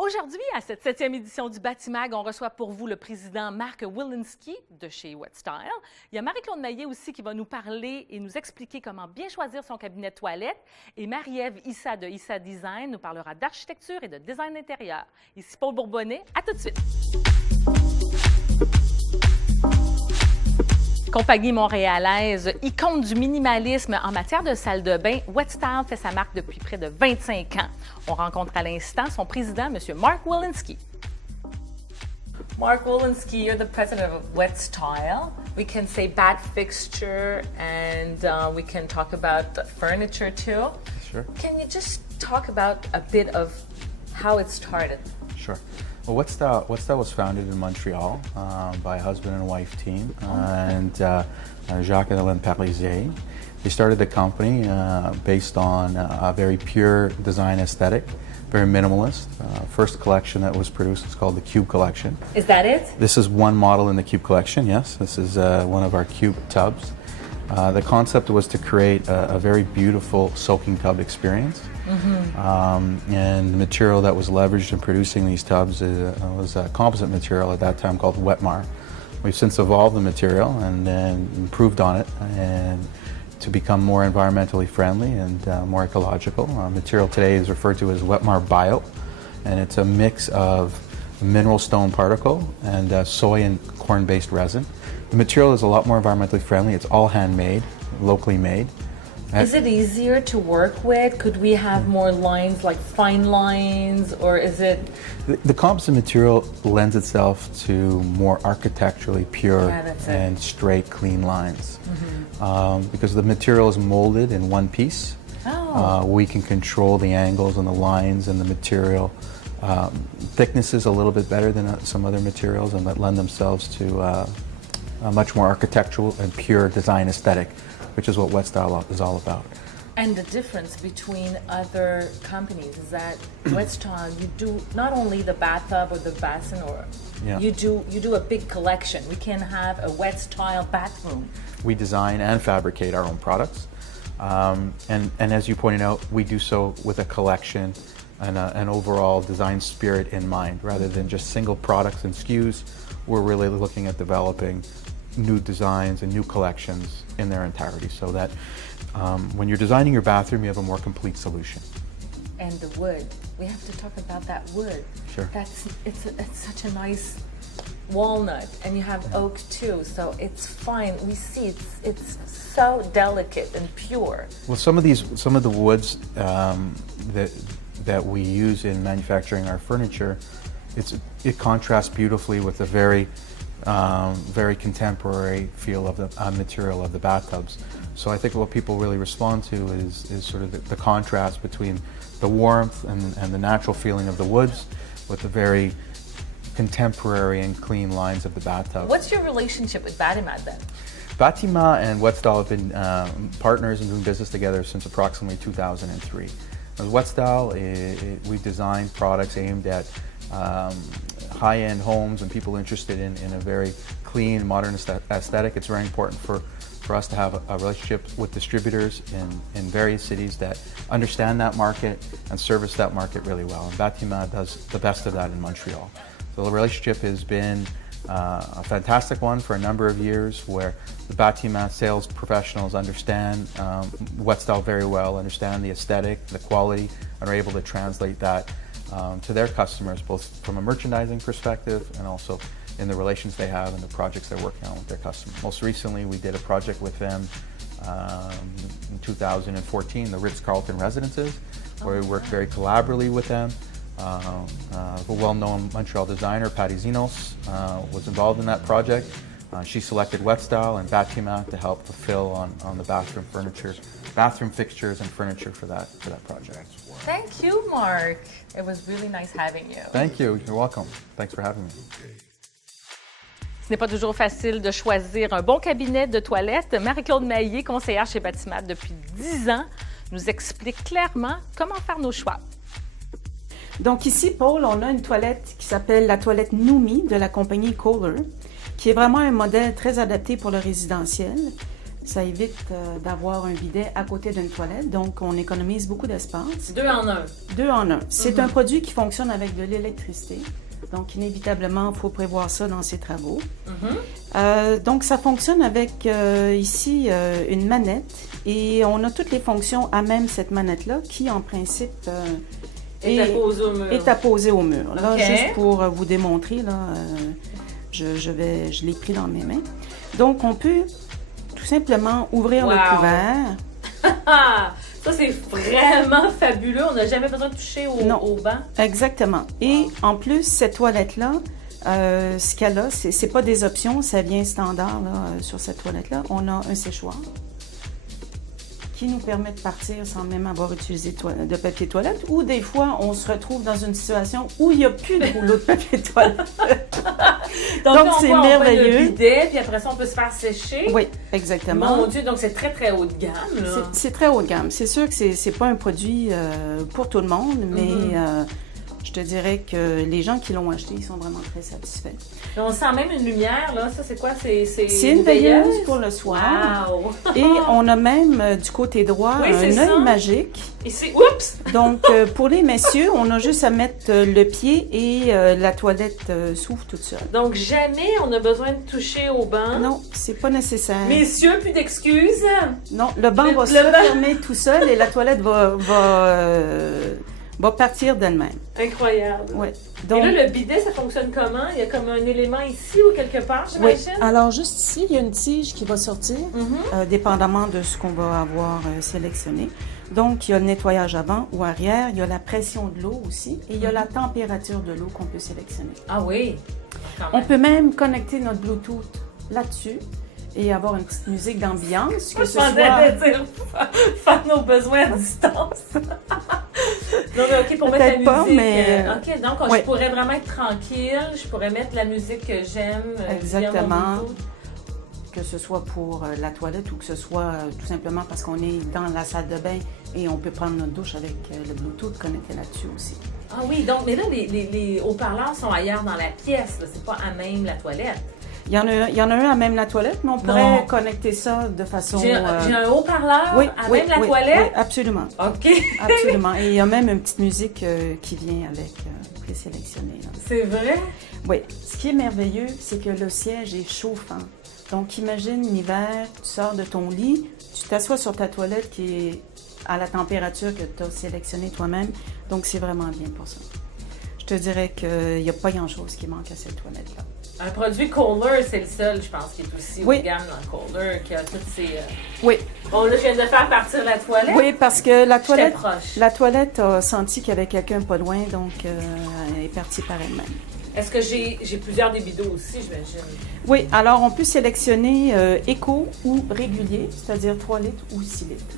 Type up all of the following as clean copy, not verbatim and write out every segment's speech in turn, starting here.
Aujourd'hui, à cette 7e édition du Batimag, on reçoit pour vous le président Mark Wilinski de chez WetStyle. Il y a Marie-Claude Maillet aussi qui va nous parler et nous expliquer comment bien choisir son cabinet de toilette. Et Marie-Ève Issa de Issa Design nous parlera d'architecture et de design intérieur. Ici Paul Bourbonnais, à tout de suite. Compagnie montréalaise, icône du minimalisme en matière de salle de bain, WetStyle fait sa marque depuis près de 25 ans. On rencontre à l'instant son président, M. Mark Wilinski. Mark Wilinski, you're the president of WetStyle. We can say bat fixture and we can talk about the furniture too. Sure. Can you just talk about a bit of how it started? Sure. Well, WetStyle was founded in Montreal by a husband and wife team, and Jacques and Hélène Parisier. They started the company based on a very pure design aesthetic, very minimalist. First collection that was produced is called the Cube Collection. Is that it? This is one model in the Cube Collection, yes. This is one of our Cube tubs. The concept was to create a very beautiful soaking tub experience. And the material that was leveraged in producing these tubs was a composite material at that time called Wetmar. We've since evolved the material and then improved on it and to become more environmentally friendly and more ecological. Material today is referred to as Wetmar Bio, and it's a mix of mineral stone particle and soy and corn-based resin. The material is a lot more environmentally friendly. It's all handmade, locally made. Is it easier to work with? Could we have more lines, like fine lines, or is it? The composite material lends itself to more architecturally pure and straight, clean lines. Because the material is molded in one piece. We can control the angles and the lines and the material. Thickness is a little bit better than some other materials and that lend themselves to a much more architectural and pure design aesthetic, which is what WetStyle is all about. And the difference between other companies is that WetStyle, you do not only the bathtub or the basin, or you do a big collection. We can have a WetStyle bathroom. We design and fabricate our own products, and as you pointed out, we do so with a collection and an overall design spirit in mind, rather than just single products and SKUs. We're really looking at developing new designs and new collections in their entirety, so that when you're designing your bathroom, you have a more complete solution. And the wood, we have to talk about that wood. Sure. It's such a nice walnut, and you have oak too, so it's fine. We see it's so delicate and pure. Well, some of the woods that we use in manufacturing our furniture, it contrasts beautifully with the very contemporary feel of the material of the bathtubs. So I think what people really respond to is sort of the contrast between the warmth and the natural feeling of the woods with the very contemporary and clean lines of the bathtub. What's your relationship with Batimat then? Batimat and WetStyle have been partners and doing business together since approximately 2003. As WetStyle, we've designed products aimed at high-end homes and people interested in a very clean, modern aesthetic. It's very important for us to have a relationship with distributors in various cities that understand that market and service that market really well. And Batimat does the best of that in Montreal. So the relationship has been a fantastic one for a number of years, where the Batimat sales professionals understand WetStyle very well, understand the aesthetic, the quality, and are able to translate that to their customers, both from a merchandising perspective and also in the relations they have and the projects they're working on with their customers. Most recently, we did a project with them in 2014, the Ritz-Carlton Residences, where we worked very collaboratively with them. A well-known Montreal designer, Patty Zinos, was involved in that project. She selected WetStyle and Batimat to help fulfill on the bathroom fixtures and furniture for that project. Thank you, Mark. It was really nice having you. Thank you. You're welcome. Thanks for having me. Ce n'est pas toujours facile de choisir un bon cabinet de toilette. Marie-Claude Maillet, conseillère chez Batimat depuis 10 ans, nous explique clairement comment faire nos choix. Donc ici, Paul, on a une toilette qui s'appelle la toilette Numi de la compagnie Kohler, qui est vraiment un modèle très adapté pour le résidentiel. Ça évite d'avoir un bidet à côté d'une toilette, donc on économise beaucoup d'espace. 2 en 1. 2 en 1. C'est un produit qui fonctionne avec de l'électricité. Donc, inévitablement, il faut prévoir ça dans ses travaux. Donc, ça fonctionne avec ici une manette et on a toutes les fonctions à même cette manette-là qui, en principe, est apposée au mur. Est apposée au mur. Là, OK. juste pour vous démontrer, là, je l'ai pris dans mes mains. Donc, on peut tout simplement ouvrir Wow. le couvert. Ah! Ça, c'est vraiment fabuleux. On n'a jamais besoin de toucher Non. au banc. Exactement. Et en plus, cette toilette-là, ce qu'elle a, c'est pas des options, ça vient standard là, sur cette toilette-là. On a un séchoir qui nous permet de partir sans même avoir utilisé de papier toilette. Ou des fois, on se retrouve dans une situation où il n'y a plus de rouleau de papier toilette. Donc, là, c'est on prend le merveilleux. bidet, puis après ça, on peut se faire sécher. Oui, exactement. Mon Dieu, donc c'est très, très haut de gamme, là. C'est très haut de gamme. C'est sûr que c'est pas un produit pour tout le monde, mais je te dirais que les gens qui l'ont acheté, ils sont vraiment très satisfaits. Et on sent même une lumière, là. Ça, c'est quoi? C'est une veilleuse pour le soir. Wow! Et on a même du côté droit Oui, c'est un ça. œil magique. Et c'est... Oups! Donc, pour les messieurs, on a juste à mettre le pied et la toilette s'ouvre toute seule. Donc, jamais on a besoin de toucher au banc. Non, c'est pas nécessaire. Messieurs, plus d'excuses. Non, le banc va se fermer tout seul et la toilette va partir d'elle-même. Incroyable. Ouais. Et Donc, là, le bidet, ça fonctionne comment? Il y a comme un élément ici ou quelque part, oui. j'imagine? Alors, juste ici, il y a une tige qui va sortir, dépendamment de ce qu'on va avoir sélectionné. Donc, il y a le nettoyage avant ou arrière, il y a la pression de l'eau aussi, et il y a la température de l'eau qu'on peut sélectionner. Ah oui. Quand On même. peut même connecter notre Bluetooth là-dessus et avoir une petite musique d'ambiance, que Je ce pensais soit... à dire faire nos besoins à distance. Non, mais OK, pour mettre la Peut-être pas, musique. mais- OK, donc Ouais. je pourrais vraiment être tranquille. Je pourrais mettre la musique que j'aime. Via Exactement. mon Bluetooth. Que ce soit pour la toilette ou que ce soit tout simplement parce qu'on est dans la salle de bain et on peut prendre notre douche avec le Bluetooth connecté là-dessus aussi. Ah oui, donc, mais là, les haut-parleurs sont ailleurs dans la pièce. Là. C'est pas à même la toilette. Il y en a un à même la toilette, mais on pourrait connecter ça de façon... J'ai un haut-parleur oui, à oui, même la oui, toilette? oui, absolument. OK. Absolument. Et il y a même une petite musique qui vient avec, présélectionnée. là. C'est vrai? Oui. Ce qui est merveilleux, c'est que le siège est chauffant. Donc, imagine l'hiver, tu sors de ton lit, tu t'assois sur ta toilette qui est à la température que tu as sélectionnée toi-même. Donc, c'est vraiment bien pour ça. Je te dirais qu'il n'y a pas grand-chose qui manque à cette toilette-là. Un produit Kohler, c'est le seul, je pense, qui est aussi haut Oui. de gamme dans Kohler, qui a toutes ces... Oui. Bon, là, je viens de faire partir la toilette. Oui, parce que J'étais proche. la toilette a senti qu'il y avait quelqu'un pas loin, donc elle est partie par elle-même. Est-ce que j'ai plusieurs débits aussi, j'imagine? Oui, alors on peut sélectionner éco ou régulier, c'est-à-dire 3 litres ou 6 litres.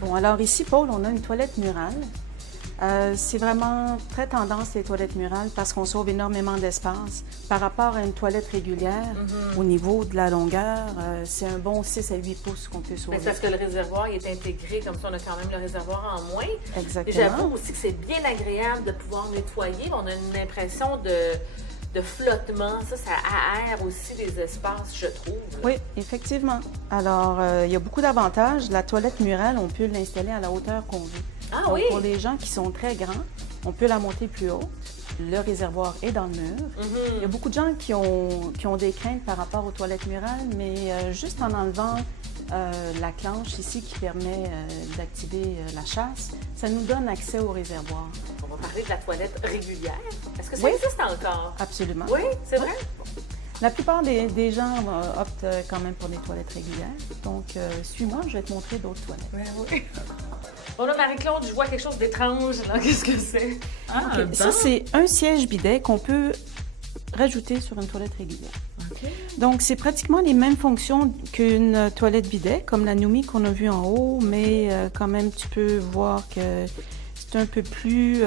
Bon, alors ici, Paul, on a une toilette murale. C'est vraiment très tendance les toilettes murales parce qu'on sauve énormément d'espace. Par rapport à une toilette régulière, au niveau de la longueur, c'est un bon 6 à 8 pouces qu'on peut sauver. Mais c'est parce que le réservoir il est intégré, comme ça on a quand même le réservoir en moins. Et Exactement. j'avoue aussi que c'est bien agréable de pouvoir nettoyer. On a une impression de flottement. Ça aère aussi les espaces, je trouve. Oui, effectivement. Alors, il y a beaucoup d'avantages. La toilette murale, on peut l'installer à la hauteur qu'on veut. Ah Donc, oui? pour les gens qui sont très grands, on peut la monter plus haut. Le réservoir est dans le mur. Il y a beaucoup de gens qui ont des craintes par rapport aux toilettes murales, mais juste en enlevant la clenche ici qui permet d'activer la chasse, ça nous donne accès au réservoir. On va parler de la toilette régulière. Est-ce que ça Oui. existe encore? Absolument. Oui, c'est vrai? La plupart des gens optent quand même pour des toilettes régulières. Donc, suis-moi, je vais te montrer d'autres toilettes. Oui. Bon là, Marie-Claude, je vois quelque chose d'étrange. là. Qu'est-ce que c'est? Ah, OK. Ça, c'est un siège bidet qu'on peut rajouter sur une toilette régulière. OK. Donc, c'est pratiquement les mêmes fonctions qu'une toilette bidet, comme la Numi qu'on a vue en haut, mais quand même, tu peux voir que c'est un peu plus...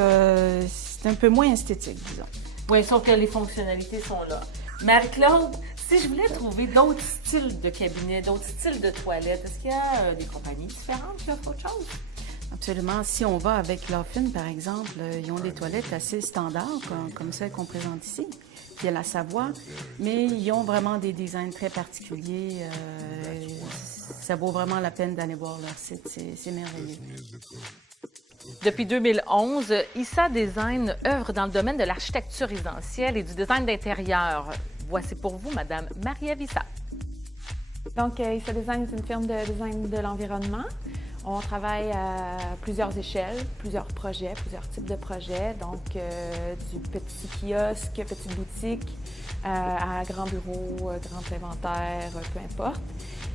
c'est un peu moins esthétique, disons. Oui, sauf que les fonctionnalités sont là. Marie-Claude, si je voulais trouver d'autres styles de cabinet, d'autres styles de toilettes, est-ce qu'il y a des compagnies différentes qui offrent autre chose? Absolument. Si on va avec Laughlin, par exemple, ils ont des toilettes assez standards, comme celles qu'on présente ici. puis à la Savoie, mais ils ont vraiment des designs très particuliers. Ça vaut vraiment la peine d'aller voir leur site, c'est merveilleux. Depuis 2011, Issa Design œuvre dans le domaine de l'architecture résidentielle et du design d'intérieur. Voici pour vous, Madame Marie-Ève Issa. Donc, Issa Design est une firme de design de l'environnement. On travaille à plusieurs échelles, plusieurs projets, plusieurs types de projets. Donc, du petit kiosque, petite boutique, à grand bureau, grand inventaire, peu importe.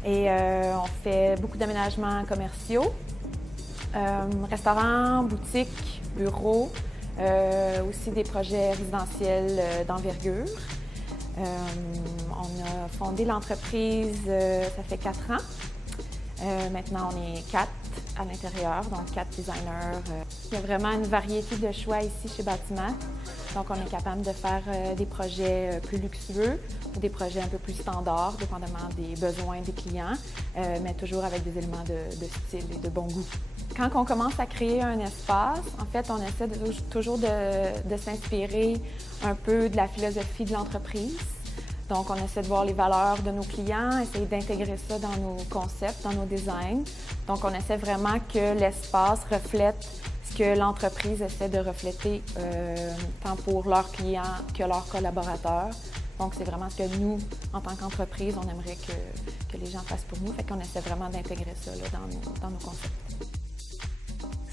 Et on fait beaucoup d'aménagements commerciaux, restaurants, boutiques, bureaux, aussi des projets résidentiels d'envergure. On a fondé l'entreprise, ça fait 4 ans. Maintenant, on est 4 à l'intérieur, donc 4 designers. Il y a vraiment une variété de choix ici chez Batimat. Donc, on est capable de faire des projets plus luxueux ou des projets un peu plus standards, dépendamment des besoins des clients, mais toujours avec des éléments de style et de bon goût. Quand on commence à créer un espace, en fait, on essaie toujours de s'inspirer un peu de la philosophie de l'entreprise. Donc, on essaie de voir les valeurs de nos clients, essayer d'intégrer ça dans nos concepts, dans nos designs. Donc, on essaie vraiment que l'espace reflète ce que l'entreprise essaie de refléter tant pour leurs clients que leurs collaborateurs. Donc, c'est vraiment ce que nous, en tant qu'entreprise, on aimerait que les gens fassent pour nous. Fait qu'on essaie vraiment d'intégrer ça là, dans nos concepts.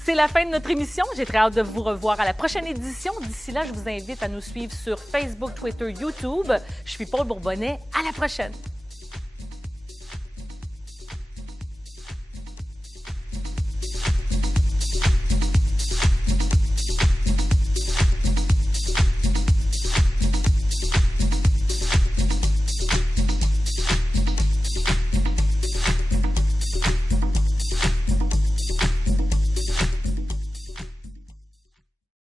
C'est la fin de notre émission. J'ai très hâte de vous revoir à la prochaine édition. D'ici là, je vous invite à nous suivre sur Facebook, Twitter, YouTube. Je suis Paul Bourbonnais. À la prochaine!